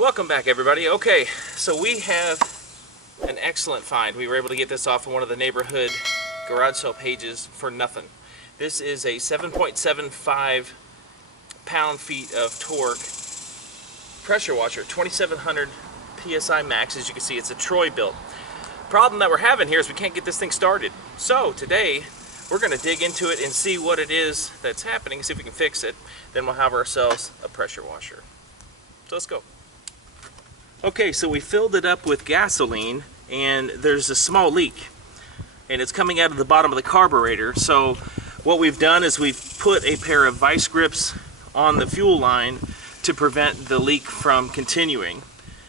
Welcome back, everybody. Okay, so we have an excellent find. We were able to get this off of one of the neighborhood garage sale pages for nothing. This is a 7.75 pound-feet of torque pressure washer, 2700 PSI max. As you can see, it's a Troy built. Problem that we're having here is we can't get this thing started. So today we're going to dig into it and see what it is that's happening, see if we can fix it. Then we'll have ourselves a pressure washer. So let's go. Okay, so we filled it up with gasoline and there's a small leak and it's coming out of the bottom of the carburetor. So what we've done is we've put a pair of vice grips on the fuel line to prevent the leak from continuing.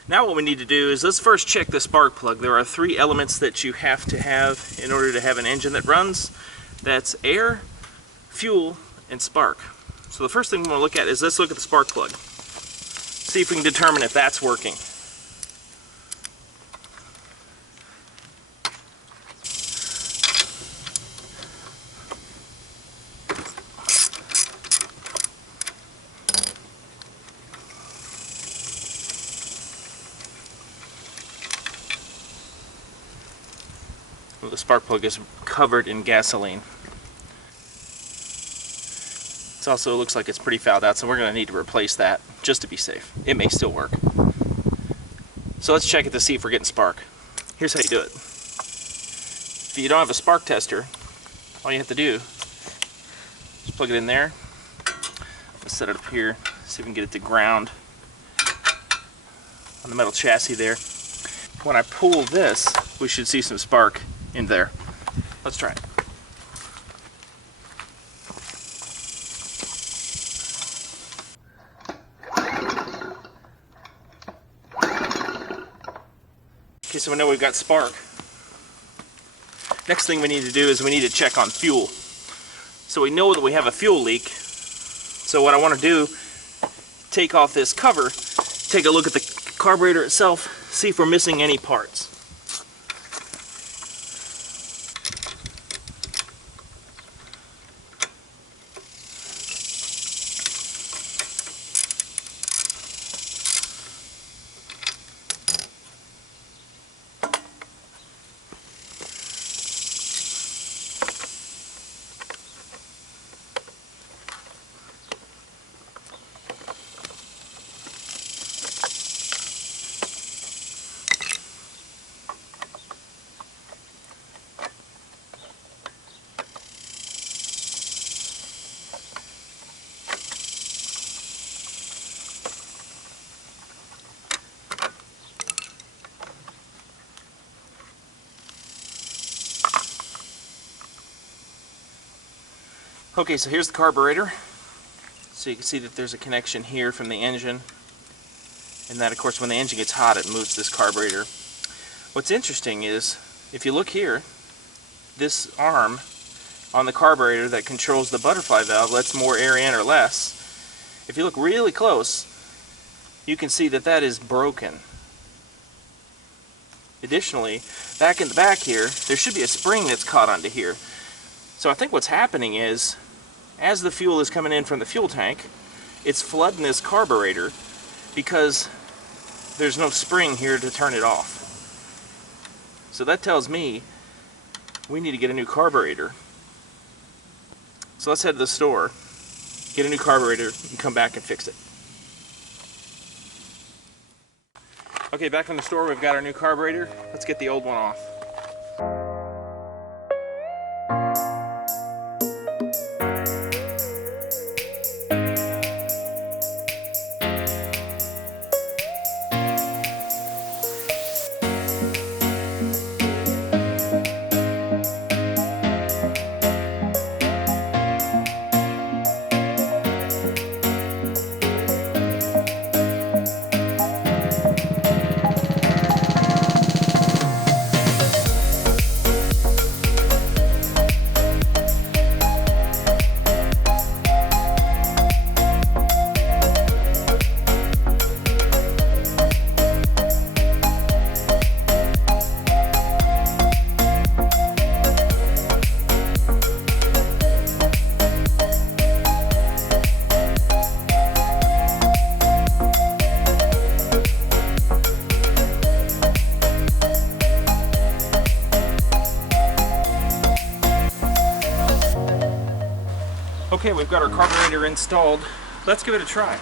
Now what we need to do is let's first check the spark plug. There are 3 elements that you have to have in order to have an engine that runs. That's air, fuel, and spark. So the first thing we want to look at is let's look at the spark plug. See if we can determine if that's working. Well, the spark plug is covered in gasoline. It also looks like it's pretty fouled out, so we're going to need to replace that just to be safe. It may still work. So let's check it to see if we're getting spark. Here's how you do it. If you don't have a spark tester, all you have to do is plug it in there. Let's set it up here, see if we can get it to ground on the metal chassis there. When I pull this, we should see some spark in there. Let's try it. Okay, so we know we've got spark. Next thing we need to do is we need to check on fuel. So we know that we have a fuel leak. So what I want to do, take off this cover, take a look at the carburetor itself, see if we're missing any parts. Okay, so here's the carburetor. So you can see that there's a connection here from the engine. And that, of course, when the engine gets hot, it moves this carburetor. What's interesting is, if you look here, this arm on the carburetor that controls the butterfly valve lets more air in or less. If you look really close, you can see that that is broken. Additionally, back in the back here, there should be a spring that's caught onto here. So I think what's happening is, as the fuel is coming in from the fuel tank, it's flooding this carburetor because there's no spring here to turn it off. So that tells me we need to get a new carburetor. So let's head to the store, get a new carburetor, and come back and fix it. Okay, back from the store, we've got our new carburetor. Let's get the old one off. Okay, we've got our carburetor installed. Let's give it a try.